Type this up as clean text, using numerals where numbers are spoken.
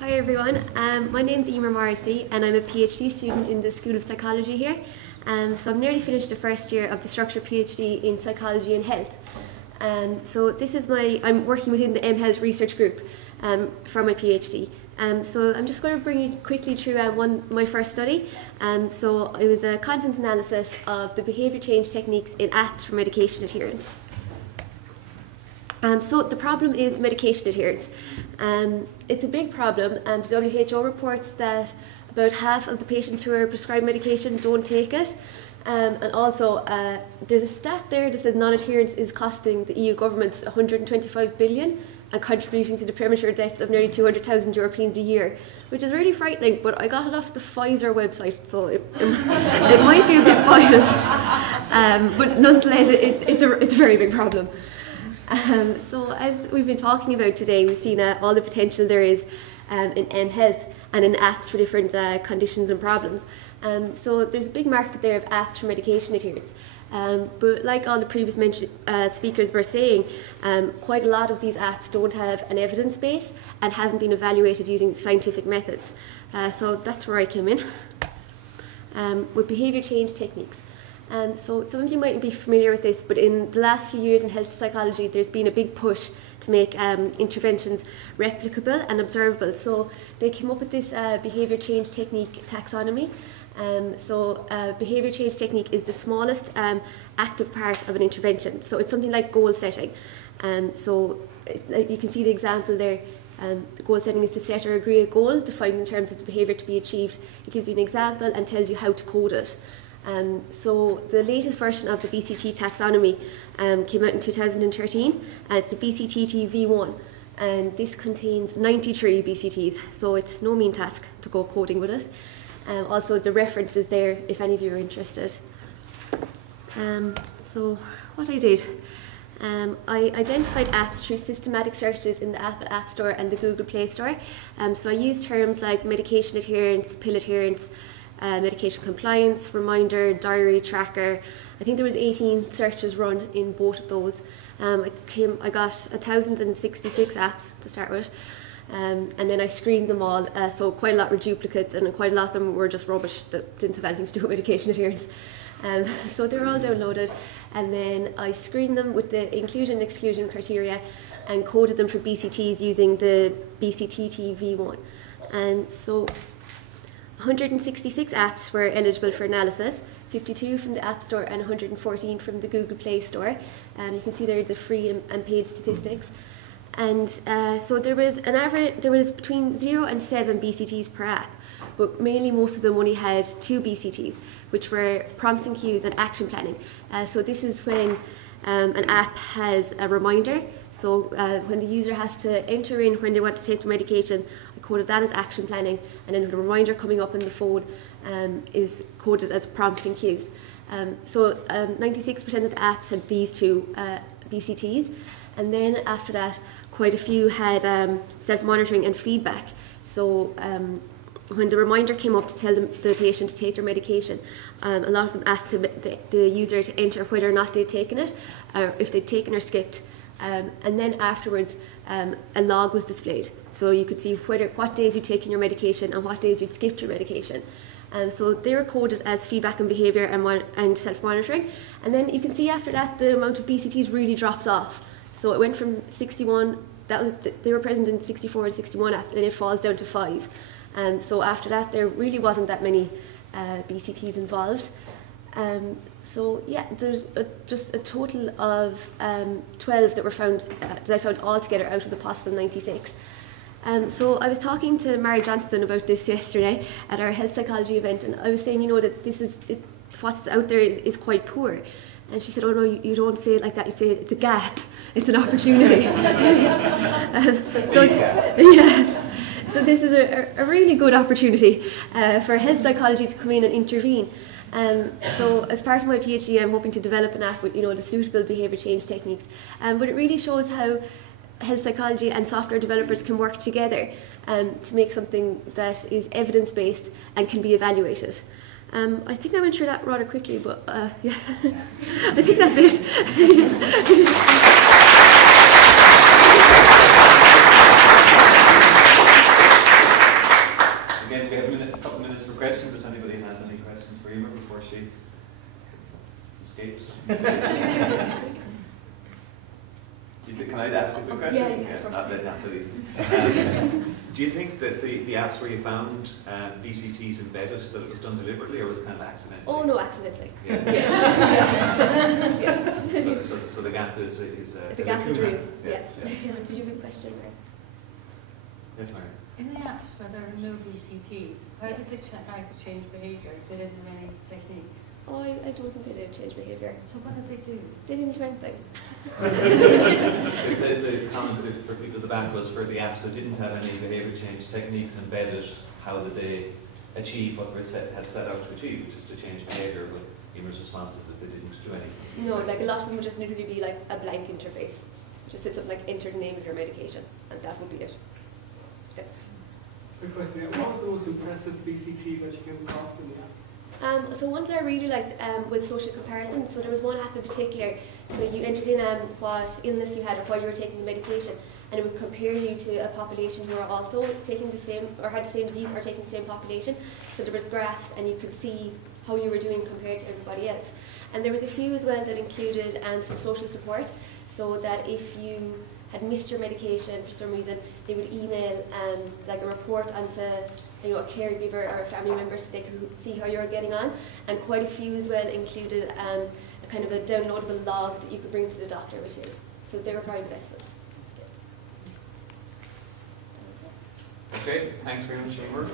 Hi everyone, my name's Eimear Morrissey and I'm a PhD student in the School of Psychology here. So I'm nearly finished the first year of the structured PhD in Psychology and Health. So this is I'm working within the mHealth research group for my PhD. So I'm just going to bring you quickly through my first study. So it was a content analysis of the behaviour change techniques in apps for medication adherence. So the problem is medication adherence. It's a big problem, and the WHO reports that about half of the patients who are prescribed medication don't take it. And also, there's a stat there that says non-adherence is costing the EU governments 125 billion and contributing to the premature deaths of nearly 200,000 Europeans a year, which is really frightening, but I got it off the Pfizer website, so it might be a bit biased, but nonetheless, it's a very big problem. So as we've been talking about today, we've seen all the potential there is in mHealth and in apps for different conditions and problems. So there's a big market there of apps for medication adherence. But like all the previous speakers were saying, quite a lot of these apps don't have an evidence base and haven't been evaluated using scientific methods. So that's where I came in with behaviour change techniques. So some of you might be familiar with this, but in the last few years in health psychology, there's been a big push to make interventions replicable and observable. So they came up with this behaviour change technique taxonomy. Behaviour change technique is the smallest active part of an intervention. So it's something like goal setting. Like you can see the example there. The goal setting is to set or agree a goal defined in terms of the behaviour to be achieved. It gives you an example and tells you how to code it. So the latest version of the BCT taxonomy came out in 2013. It's the BCTT V1, and this contains 93 BCTs, so it's no mean task to go coding with it. Also, the reference is there if any of you are interested. So what I did, I identified apps through systematic searches in the App Store and the Google Play Store. So I used terms like medication adherence, pill adherence, medication compliance, reminder, diary, tracker. I think there was 18 searches run in both of those. I got 1,066 apps to start with, and then I screened them all, so quite a lot were duplicates and quite a lot of them were just rubbish that didn't have anything to do with medication adherence. So they were all downloaded, and then I screened them with the inclusion and exclusion criteria and coded them for BCTs using the BCTT V1. And so 166 apps were eligible for analysis, 52 from the App Store and 114 from the Google Play Store. You can see there the free and paid statistics. And so there was between 0 and 7 BCTs per app, but mainly most of them only had 2 BCTs, which were prompts and cues and action planning. So this is when an app has a reminder, so when the user has to enter in when they want to take the medication, I coded that as action planning, and then the reminder coming up on the phone is coded as prompts and cues. 96% of the apps had these 2 BCTs, and then after that quite a few had self-monitoring and feedback. So when the reminder came up to tell the patient to take their medication, a lot of them asked the user to enter whether or not they'd taken it, or if they'd taken or skipped. And then afterwards, a log was displayed. So you could see what days you'd taken your medication and what days you'd skipped your medication. So they were coded as feedback and behaviour and self-monitoring. And then you can see after that, the amount of BCTs really drops off. So it went from 61, they were present in 64 and 61 apps, and then it falls down to 5. So after that, there really wasn't that many BCTs involved. So yeah, there's just a total of 12 that were found, that I found altogether out of the possible 96. So I was talking to Mary Johnston about this yesterday at our health psychology event, and I was saying, that what's out there is quite poor. And she said, oh no, you don't say it like that, you say it's a gap, it's an opportunity. So this is a really good opportunity for health psychology to come in and intervene. So as part of my PhD, I'm hoping to develop an app with the suitable behaviour change techniques. But it really shows how health psychology and software developers can work together to make something that is evidence-based and can be evaluated. I think I went through that rather quickly, but yeah, I think that's it. questions, if anybody has any questions for Eimear before she escapes. Can I ask a quick question? Yeah, of course. Do you think that the apps where you found BCTs embedded, that it was done deliberately, or was it kind of accidental? Oh no, accidentally. Yeah. Yeah. So the gap is the gap is real. Yeah. Did you have a question, Mary? Yes, Mary. In the apps where there are no BCTs, how did they try to change behaviour? They didn't have any techniques. Oh, I don't think they did change behaviour. So what did they do? They didn't do anything. The comment for people at the back was for the apps that didn't have any behaviour change techniques embedded, how did they achieve what they had set out to achieve, which is to change behaviour, but Eimear's response is that they didn't do anything. No, like a lot of them would just literally be like a blank interface. Just said something like enter the name of your medication, and that would be it. Yeah. Good question. What was the most impressive BCT that you came across in the apps? So one that I really liked was social comparison. So there was one app in particular. So you entered in what illness you had or why you were taking the medication, and it would compare you to a population who are also taking the same or had the same disease or taking the same population. So there was graphs, and you could see how you were doing compared to everybody else. And there was a few as well that included some social support, so that if you had missed your medication for some reason, they would email like a report onto a caregiver or a family member so they could see how you're getting on. And quite a few as well included a kind of a downloadable log that you could bring to the doctor with you. So they were probably the best ones. Okay, thanks very much, Eimear.